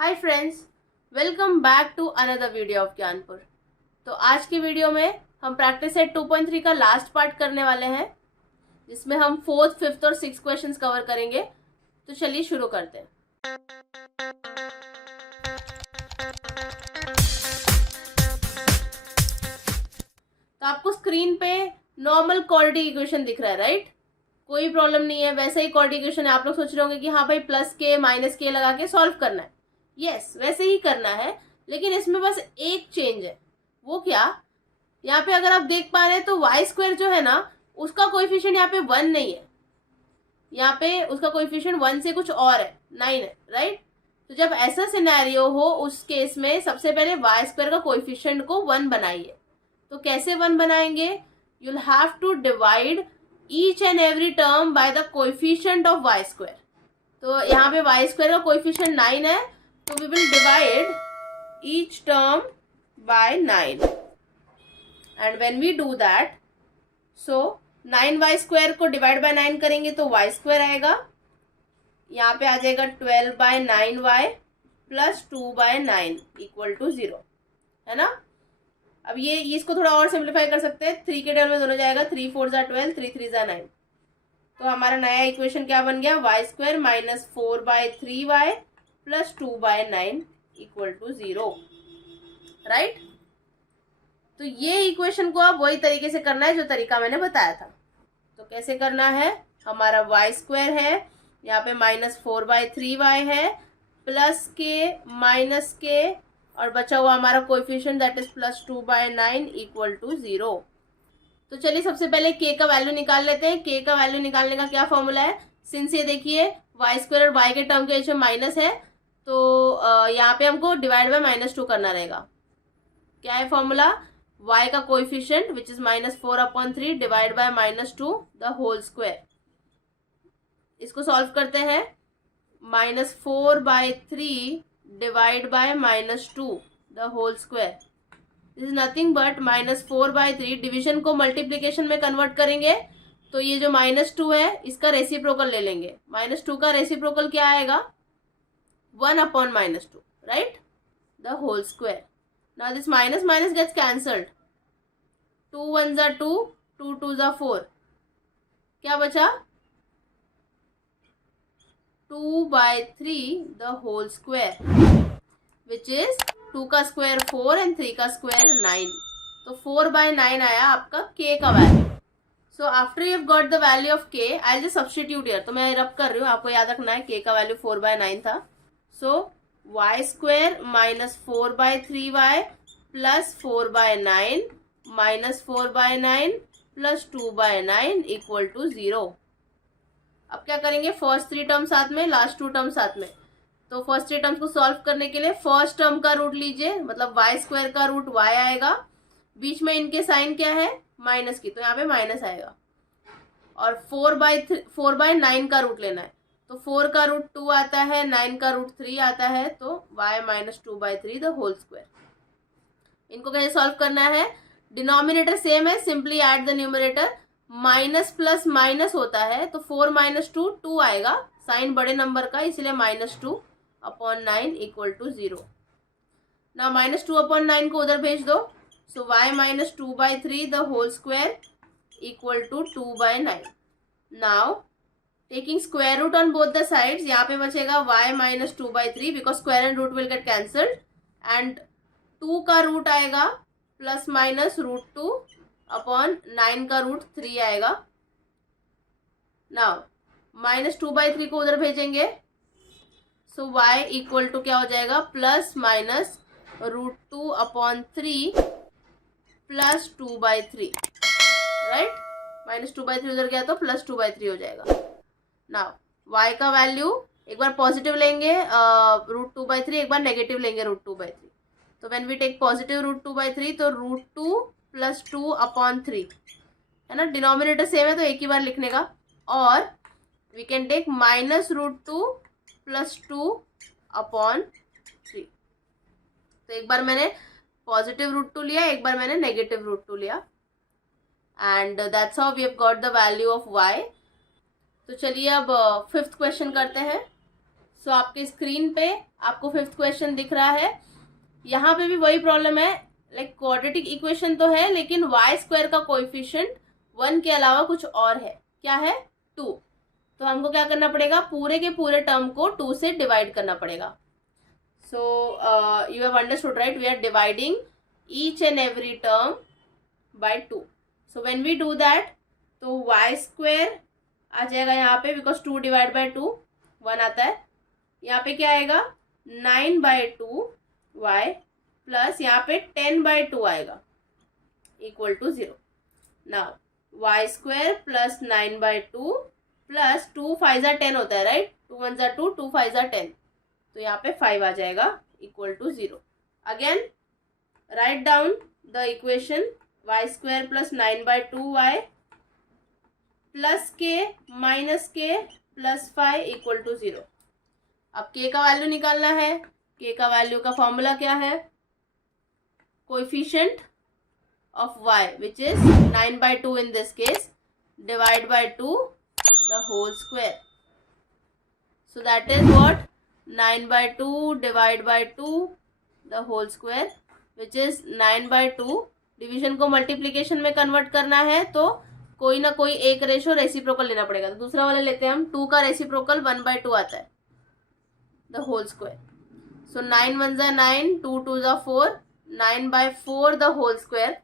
Hi friends, welcome back to another video of Gyanpur. तो आज की वीडियो में हम प्रैक्टिस सेट 2.3 का लास्ट पार्ट करने वाले हैं, जिसमें हम फोर्थ, फिफ्थ और सिक्स क्वेश्चंस कवर करेंगे। तो चलिए शुरू करते हैं। तो आपको स्क्रीन पे नॉर्मल क्वाड्रेटिक इक्वेशन दिख रहा है, राइट? कोई प्रॉब्लम नहीं है, वैसा ही क्वाड्रेटिक इक्वेशन है। आप लोग सोच रहे होंगे कि हाँ भाई प्लस के माइनस के लगा के सॉल्व करना है। यस, वैसे ही करना है, लेकिन इसमें बस एक चेंज है। वो क्या? यहाँ पे अगर आप देख पा रहे हैं तो वाई स्क्वायर जो है ना, उसका कोएफिशिएंट यहाँ पे 1 नहीं है। यहाँ पे उसका कोएफिशिएंट 1 से कुछ और है, 9 है, राइट? तो जब ऐसा सिनेरियो हो उस केस में सबसे पहले वाई स्क्वायर का कोएफिशिएंट को 1 बनाइए। तो कैसे 1 बनाएंगे? You'll have to divide each and every term by the coefficient of y square. तो यहाँ पे वाई स्क्वायर का कोएफिशिएंट 9 है, तो we will divide each term by 9। And when we do that, so 9y square को divide by 9 करेंगे तो y square आएगा। यहाँ पे आ जाएगा 12/9y प्लस 2/9 इक्वल टू 0, है ना? अब ये इसको थोड़ा और सिंप्लीफाई कर सकते हैं। 3 के टर्म में दोनों जाएगा, 3 4 जा 12, 3 3 जा 9। तो हमारा नया इक्वेशन क्या बन गया? y square minus 4/3y plus 2/9 equal to 0, right? तो ये इक्वेशन को अब वही तरीके से करना है जो तरीका मैंने बताया था। तो कैसे करना है? हमारा y स्क्वायर है, यहाँ पे माइनस 4/3y है, प्लस के माइनस के, और बचा हुआ हमारा coefficient that is plus 2/9 equal to 0। तो चलिए सबसे पहले k का वैल्यू निकाल लेते हैं। k का वैल्यू निकालने का क्या फॉर्मूला है? सिंस ये देखिए y स्क्वायर और y के टर्म के बीच में माइनस है, तो यहाँ पे हमको डिवाइड बाय -2 करना रहेगा। क्या है फॉर्मूला? y का coefficient which is -4/3 divide by -2 the whole square. इसको सॉल्व करते हैं। -4/3 divide by -2 the whole square, this is nothing but -4/3। Division को मल्टीप्लीकेशन में कन्वर्ट करेंगे तो ये जो -2 है इसका रेसिप्रोकल ले लेंगे। -2 का रेसिप्रोकल क्या आएगा? 1/-2, right? The whole square. Now this minus minus gets cancelled. 2 1s are 2, 2 2s are 4. क्या बचा? 2/3 the whole square, which is 2 का स्क्वायर 4 and 3 का स्क्वायर 9. तो 4/9 आया आपका k का value. So after you have got the value of k, I'll just substitute here. तो मैं रब कर रही हूँ, आपको याद रखना है k का वैल्यू 4/9 था। So y square minus 4/3y plus 4/9 minus 4/9 plus 2/9 equal to 0। अब क्या करेंगे? फर्स्ट 3 टर्म साथ में, लास्ट 2 टर्म साथ में। तो फर्स्ट 3 टर्म्स को सॉल्व करने के लिए फर्स्ट टर्म का रूट लीजिए, मतलब y स्क्वायर का रूट y आएगा। बीच में इनके साइन क्या है? माइनस की, तो यहाँ पे माइनस आएगा। और 4/9 का रूट लेना है, तो 4 का रूट 2 आता है, 9 का रूट 3 आता है, तो y minus 2/3 the whole square. इनको कैसे सॉल्व करना है? डिनोमिनेटर सेम है, simply add the numerator. Minus plus minus होता है, तो 4 - 2 2 आएगा, साइन बड़े नंबर का, इसलिए -2/9 इक्वल टू 0। ना -2/9 को उधर भेज दो, so y minus 2/3 the whole square equal to 2/9। Now taking square root on both the sides, यहाँ पे बचेगा y minus 2/3 because square and root will get cancelled, and 2 का रूट आएगा प्लस माइनस √2/9 का रूट 3 आएगा। नाउ -2/3 को उधर भेजेंगे, सो y इक्वल टू क्या हो जाएगा? Plus minus √2/3 plus 2/3, right? -2/3 उधर गया तो प्लस 2/3 हो जाएगा। नाउ y का वैल्यू एक बार पॉजिटिव लेंगे √2/3, एक बार नेगेटिव लेंगे √2/3। तो व्हेन वी टेक पॉजिटिव √2/3 तो √2 प्लस 2/3, है ना? डिनोमिनेटर सेम है तो एक ही बार लिखने का। और we can take minus √2 plus 2/3। तो एक बार मैंने पॉजिटिव √2 लिया, एक बार मैंने नेगेटिव √2 लिया, and that's how we have got the value of y। तो चलिए अब फिफ्थ क्वेश्चन करते हैं। सो आपके स्क्रीन पे आपको 5th क्वेश्चन दिख रहा है। यहाँ पे भी वही प्रॉब्लम है, लाइक क्वाड्रेटिक इक्वेशन तो है लेकिन वाई स्क्वायर का कोएफिशिएंट 1 के अलावा कुछ और है। क्या है? 2। तो हमको क्या करना पड़ेगा, पूरे के पूरे टर्म को 2 से डिवाइड करना पड़ेगा। So you have understood right, we are dividing each and every term by 2। So when we do that तो वाई स्क्वायर आ जाएगा यहाँ पे, बिकॉज 2 डिवाइड बाय 2 1 आता है। यहाँ पे क्या आएगा 9/2 वाई प्लस यहाँ पे 10/2 आएगा equal to 0। Now y square plus 9/2 plus 2 5 10 होता है राइट, 2 1 2 2 5 10, तो यहाँ पे 5 आ जाएगा equal to 0। Again write down the equation y square plus 9/2 y plus k minus k plus 5 equal to 0। अब k का वैल्यू निकालना है। k का वैल्यू का फॉर्मूला क्या है, coefficient of y which is 9/2 in this case divide by 2 the whole square. So that is what 9/2 divide by 2 the whole square which is 9/2। Division को multiplication में convert करना है तो कोई ना कोई एक रेशो रेसिप्रोकल लेना पड़ेगा। तो दूसरा वाला लेते हैं हम, 2 का रेसिप्रोकल 1/2 आता है the whole square. So 9 1 9, 2 2 4, 9/4 the whole square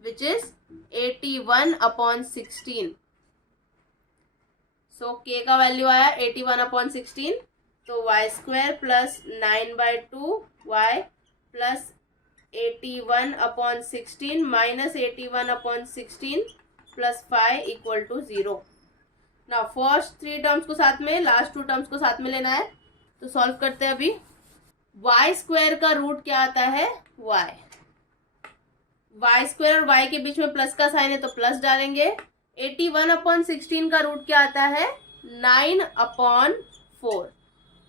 which is 81/16। So k का वैल्यू आया 81/16, तो y square plus 9/2 y plus 81/16 minus 81/16 plus 5 equal to 0। ना फर्स्ट 3 टर्म्स को साथ में, लास्ट 2 टर्म्स को साथ में लेना है। तो सॉल्व करते हैं अभी। वाई स्क्वायर का रूट क्या आता है, वाई। वाई स्क्वायर और वाई के बीच में प्लस का साइन है तो प्लस डालेंगे। 81/16 का रूट क्या आता है, 9/4।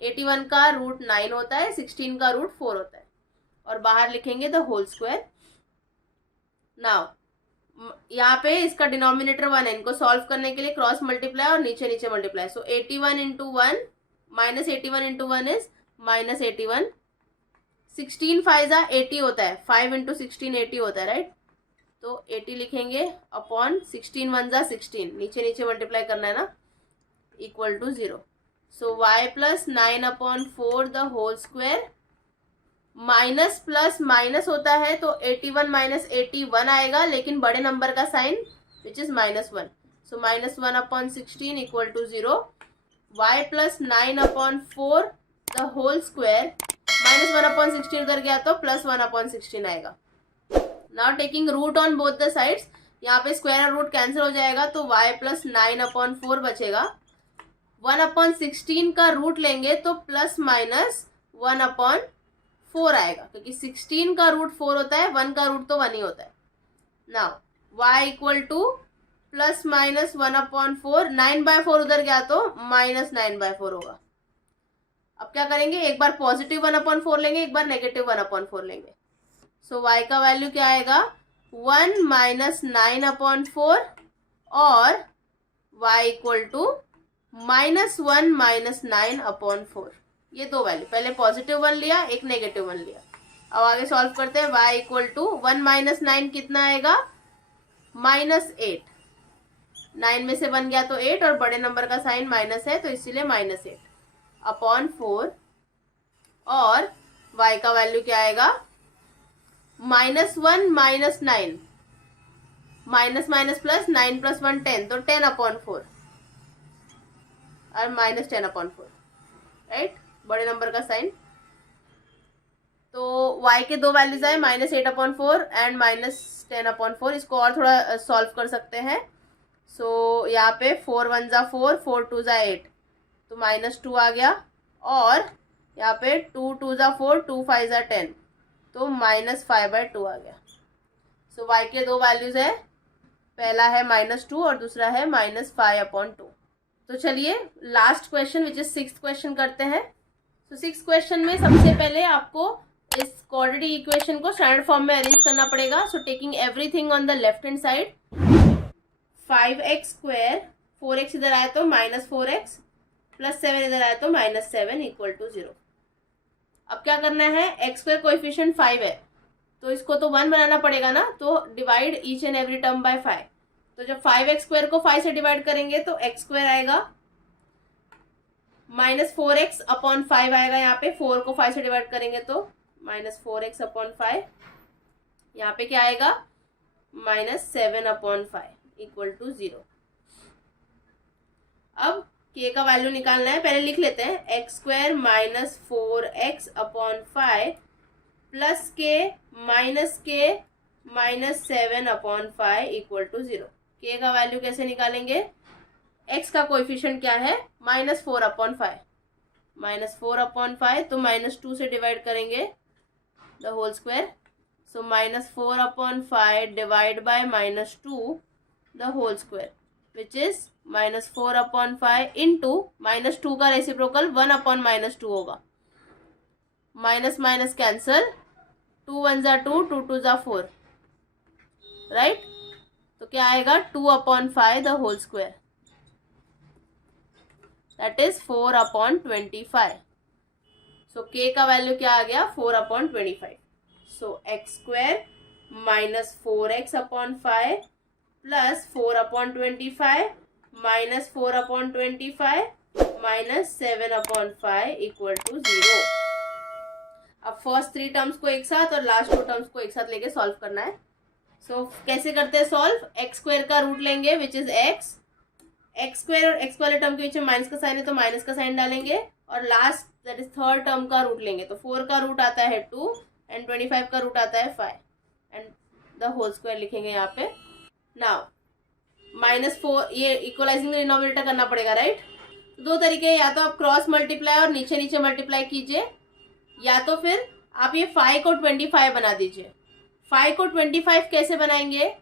81 का रूट 9 होता है, 16 का रूट 4 होता है, और बाहर लिखेंगे द होल स्क्वायर। नाउ यहाँ पे इसका डिनोमिनेटर 1 है, इनको सॉल्व करने के लिए क्रॉस मल्टीप्लाई और नीचे नीचे multiply. So 81 into 1 minus 81 into 1 is minus 81। 16 5 80 होता है, 5 इंटू 16 80 होता है राइट। तो 80 लिखेंगे अपॉन 16 1 16, नीचे नीचे मल्टीप्लाई करना है ना, equal to 0। So y plus 9/4 the whole square, minus plus minus होता है तो 81 माइनस 81 आएगा, लेकिन बड़े नंबर का sign which is -1। So -1/16 equal to 0। y plus 9/4 the whole square, -1/16 उधर गया तो +1/16 आएगा। Now taking root on both the sides, यहाँ पे स्क्वायर और रूट कैंसिल हो जाएगा तो y प्लस 9/4 बचेगा। 1/16 का रूट लेंगे तो प्लस माइनस 1/4 आएगा, क्योंकि 16 का रूट 4 होता है, 1 का रूट तो 1 ही होता है। Now y equal two plus minus 1/4, 9/4 उधर गया तो -9/4 होगा। अब क्या करेंगे, एक बार पॉजिटिव 1/4 लेंगे, एक बार नेगेटिव 1/4 लेंगे। सो y का वैल्यू क्या आएगा, 1 माइनस 9/4 और y इक्वल टू -1 माइनस 9/4। ये दो वैल्यू, पहले पॉजिटिव 1 लिया, एक नेगेटिव 1 लिया। अब आगे सॉल्व करते हैं। y इक्वल टू 1 माइनस 9 कितना आएगा, -8। 9 में से 1 गया तो 8, और बड़े नंबर का साइन माइनस है तो इसीलिए -8 अपॉन 4। और y का वैल्यू क्या आएगा, -1 माइनस 9, माइनस माइनस प्लस, 9 + 1 10, तो 10/4 और -10/4 राइट, बड़े नंबर का साइन। तो y के दो वैल्यूज आए, -8/4 एंड -10/4। इसको और थोड़ा सॉल्व कर सकते हैं। सो यहाँ पे 4 1 4, 4 2 8, तो -2 आ गया, और यहाँ पे 2 2 4, 2 5 10, तो -5/2 आ गया। सो y के दो वैल्यूज है, पहला है -2 और दूसरा है -5/2। तो चलिए last question which is 6th question करते हैं। तो 6th क्वेश्चन में सबसे पहले आपको इस क्वाड्रेटिक इक्वेशन को स्टैंडर्ड फॉर्म में अरेंज करना पड़ेगा। So taking everything on the left hand side, 5x² 4x इधर आया तो -4x +7 इधर आया तो -7 इक्वल टू 0। अब क्या करना है, एक्स स्क्वायर कोएफिशिएंट 5 है तो इसको तो 1 बनाना पड़ेगा ना, तो divide each and every term bye 5। तो जब 5x स्क्वायर को 5 से डिवाइड करेंगे तो x स्क्वायर आएगा, -4x अपॉन 5 आएगा, यहाँ पे 4 को 5 से डिवाइड करेंगे तो -4x अपॉन 5, यहाँ पे क्या आएगा -7 अपॉन 5 इक्वल टू 0। अब k का वैल्यू निकालना है, पहले लिख लेते हैं, x square -4x upon 5 plus के -7 अपॉन 5 इक्वल टू 0। k का वैल्यू कैसे निकालेंगे, x का कोएफिशिएंट क्या है -4 अपॉन 5, -4 अपॉन 5 तो -2 से डिवाइड करेंगे the whole square, so -4 upon 5 divide by -2 the whole square which is -4 upon 5 into -2 का रेसिप्रोकल 1 अपॉन -2 होगा, माइनस माइनस कैंसल, 2 1 जा 2, 2 2 जा 4, राइट। तो क्या आएगा 2 upon 5 the whole square, that is 4 upon 25। So k का वैल्यू क्या आ गया 4 upon 25। So x square -4x upon 5 plus 4 upon 25 -4 upon 25 -7 upon 5 equal to 0। अब फर्स्ट 3 टर्म्स को एक साथ और लास्ट 2 टर्म्स को एक साथ लेके सॉल्व करना है। सो कैसे करते हैं सॉल्व, एक्स स्क्वायर का रूट लेंगे विच इज एक्स स्क्वायर और एक्स वाले टर्म के बीच में माइनस का साइन है तो माइनस का साइन डालेंगे, और last that is third term का रूट लेंगे, तो 4 का रूट आता है 2 एंड 25 का रूट आता है 5 एंड द होल स्क्वायर लिखेंगे यहाँ पे। नाउ -4, ये इक्वलाइजिंग डिनोमिनेटर करना पड़ेगा, राइट। दो तरीके, या तो आप क्रॉस मल्टीप्लाई और नीचे नीचे मल्टीप्लाई कीजिए, या तो फिर आप ये 5 को 25 बना दीजिए। 5 को 25 कैसे बनाएंगे,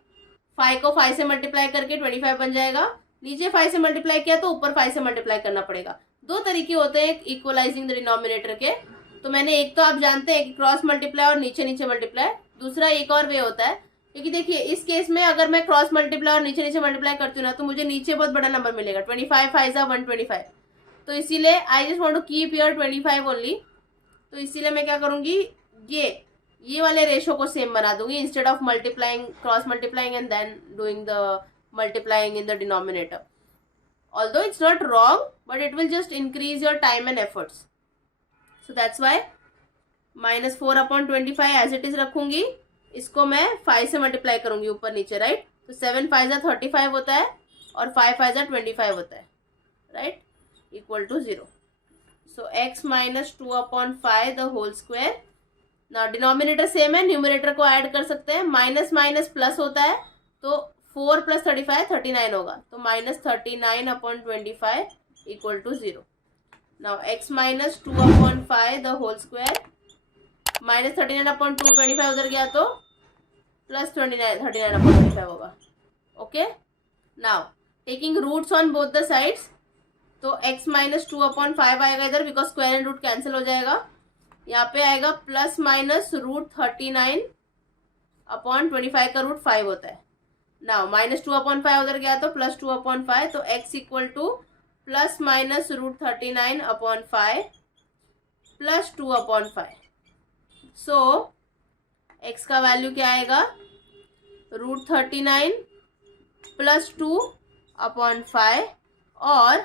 5 को 5 से मल्टीप्लाई करके 25 बन जाएगा, नीचे 5 से मल्टीप्लाई किया तो ऊपर 5 से मल्टीप्लाई करना पड़ेगा। दो तरीके होते हैं इक्वलाइजिंग द डिनोमिनेटर के, तो मैंने एक तो आप जानते हैं कि क्रॉस मल्टीप्लाई और नीचे नीचे मल्टीप्लाई, दूसरा एक और वे होता है, क्योंकि देखिए इस केस में अगर मैं क्रॉस मल्टीप्लाई और नीचे नीचे मल्टीप्लाई करती हूँ ना तो मुझे नीचे बहुत बड़ा नंबर मिलेगा, 25 5 जा 125, तो इसीलिए I just want to keep your 25 only. तो इसीलिए मैं क्या करूंगी, ये वाले रेशो को सेम बना दूंगी, instead of multiplying cross multiplying and then doing the multiplying in the denominator. Although it's not wrong, but it will just increase your time and efforts. So that's why -4 upon 25 as it is रखूंगी, इसको मैं 5 से multiply करूंगी ऊपर नीचे, right. तो 7 5 जा 35 होता है और 5 5 जा 25 होता है, right, equal to 0। So x -2 upon 5 the whole square. ना डिनोमिनेटर सेम है, न्यूमरेटर को ऐड कर सकते हैं, माइनस माइनस प्लस होता है तो 4 + 35 39 होगा, तो -39 upon 25 equal to 0। Now x -2 upon 5 the whole square, -39 upon 2 25 उधर गया तो +39 39 अपॉन 25 होगा। Okay, now taking roots on both the sides, तो x -2 अपॉन 5 आएगा इधर, because square and root cancel हो जाएगा, यहाँ पे आएगा ±√39 अपॉन 25 का रूट 5 होता है। नाउ -2 अपॉन 5 उधर गया तो +2 अपॉन 5, तो x equal to ±√39 upon 5 +2 upon 5। So x का वैल्यू क्या आएगा, √39 +2 अपॉन 5, और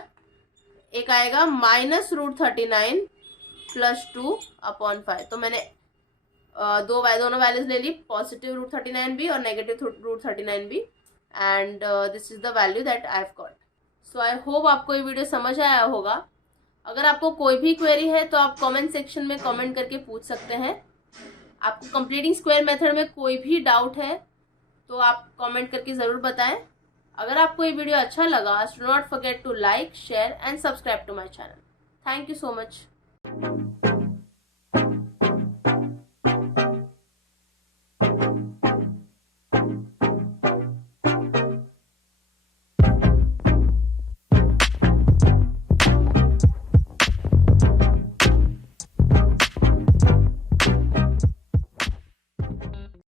एक आएगा -√39 +2 अपॉन 5। तो मैंने दोनों वैल्यूज ले ली, पॉजिटिव √39 भी और नेगेटिव √39 भी, and this is the value that I have got. So I hope आपको ये वीडियो समझ आया होगा। अगर आपको कोई भी क्वेरी है तो आप कमेंट सेक्शन में कमेंट करके पूछ सकते हैं। आपको कंप्लीटिंग स्क्वायर मेथड में कोई भी डाउट है तो आप कमेंट करके ज़रूर बताएं। अगर आपको ये वीडियो अच्छा लगा, do not forget to like, share and subscribe to my channel. Thank you so much.